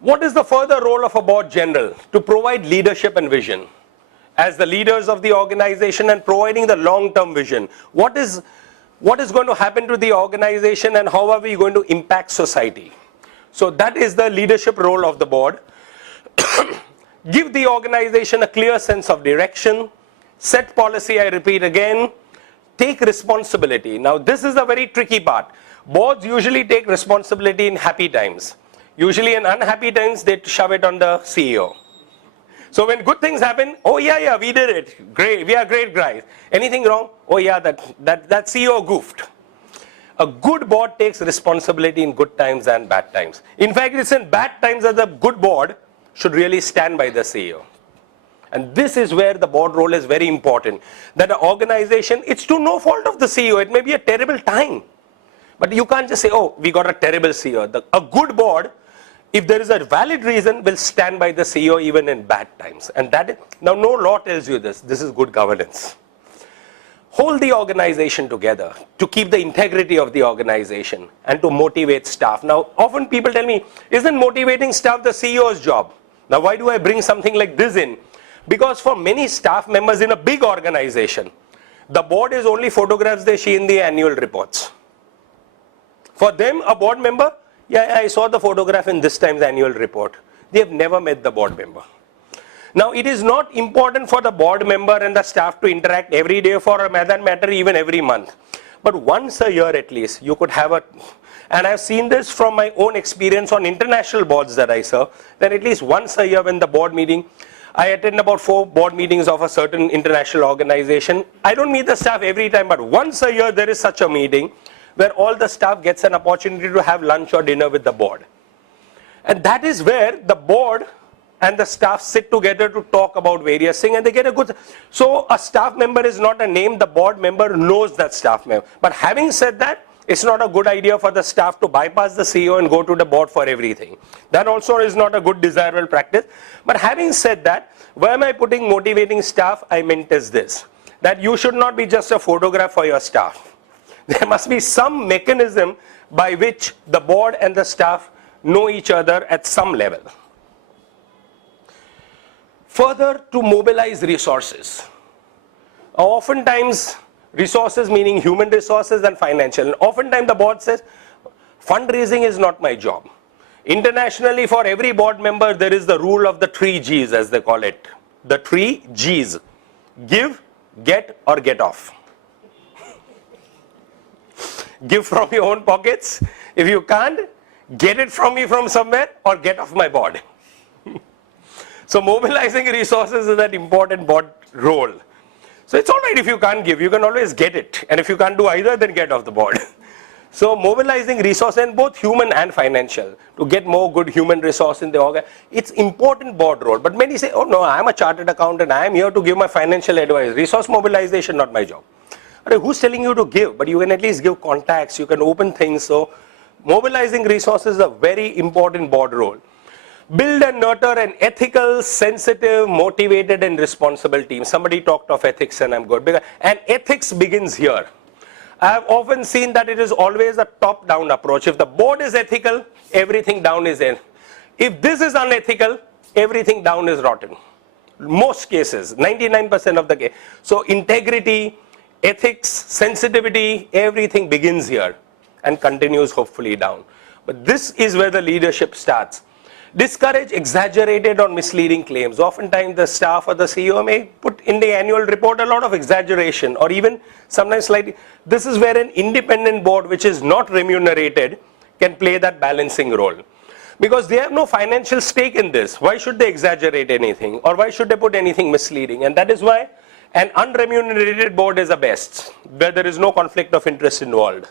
What is the further role of a board general? To provide leadership and vision. As the leaders of the organization and providing the long-term vision. What is going to happen to the organization and how are we going to impact society? So that is the leadership role of the board. Give the organization a clear sense of direction. Set policy, I repeat again. Take responsibility. Now this is the very tricky part. Boards usually take responsibility in happy times. Usually in unhappy times, they shove it on the CEO. So when good things happen, oh yeah, we did it. Great, we are great guys. Anything wrong? Oh yeah, that CEO goofed. A good board takes responsibility in good times and bad times. In fact, it's in bad times that the good board should really stand by the CEO. And this is where the board role is very important. That an organization, it's to no fault of the CEO. It may be a terrible time. But you can't just say, oh, we got a terrible CEO. A good board, if there is a valid reason, will stand by the CEO even in bad times. And that is, now no law tells you this. This is good governance. Hold the organization together to keep the integrity of the organization and to motivate staff. Now, often people tell me, isn't motivating staff the CEO's job? Now, why do I bring something like this in? Because for many staff members in a big organization, the board is only photographs they see in the annual reports. For them, a board member, yeah, I saw the photograph in this time's annual report. They have never met the board member. Now, it is not important for the board member and the staff to interact every day, for that matter, even every month. But once a year at least, you could have and I've seen this from my own experience on international boards that I serve, that at least once a year when the board meeting, I attend about 4 board meetings of a certain international organization. I don't meet the staff every time, but once a year there is such a meeting where all the staff gets an opportunity to have lunch or dinner with the board. And that is where the board and the staff sit together to talk about various things and they get a good, so a staff member is not a name, the board member knows that staff member. But having said that, it's not a good idea for the staff to bypass the CEO and go to the board for everything. That also is not a good desirable practice. But having said that, why am I putting motivating staff? I meant is this, that you should not be just a photograph for your staff. There must be some mechanism by which the board and the staff know each other at some level. Further, to mobilize resources. Oftentimes, resources meaning human resources and financial. And oftentimes the board says, fundraising is not my job. Internationally, for every board member, there is the rule of the 3 Gs, as they call it. The 3 Gs. Give, get, or get off. Give from your own pockets. If you can't, get it from me from somewhere or get off my board. So mobilizing resources is that important board role. So it's all right if you can't give, you can always get it. And if you can't do either, then get off the board. So mobilizing resources, and both human and financial, to get more good human resource in the organ, it's important board role. But many say, oh no, I'm a chartered accountant, I am here to give my financial advice. Resource mobilization, not my job. Who's telling you to give? But you can at least give contacts, you can open things. So mobilizing resources is a very important board role. Build and nurture an ethical, sensitive, motivated and responsible team. Somebody talked of ethics and I'm good. And ethics begins here. I have often seen that it is always a top-down approach. If the board is ethical, everything down is in. If this is unethical, everything down is rotten. Most cases, 99% of the case. So integrity, ethics, sensitivity, everything begins here and continues hopefully down. But this is where the leadership starts. Discourage exaggerated or misleading claims. Oftentimes the staff or the CEO may put in the annual report a lot of exaggeration or even sometimes slightly. This is where an independent board which is not remunerated can play that balancing role. Because they have no financial stake in this. Why should they exaggerate anything? Or why should they put anything misleading? And that is why an unremunerated board is the best, where there is no conflict of interest involved.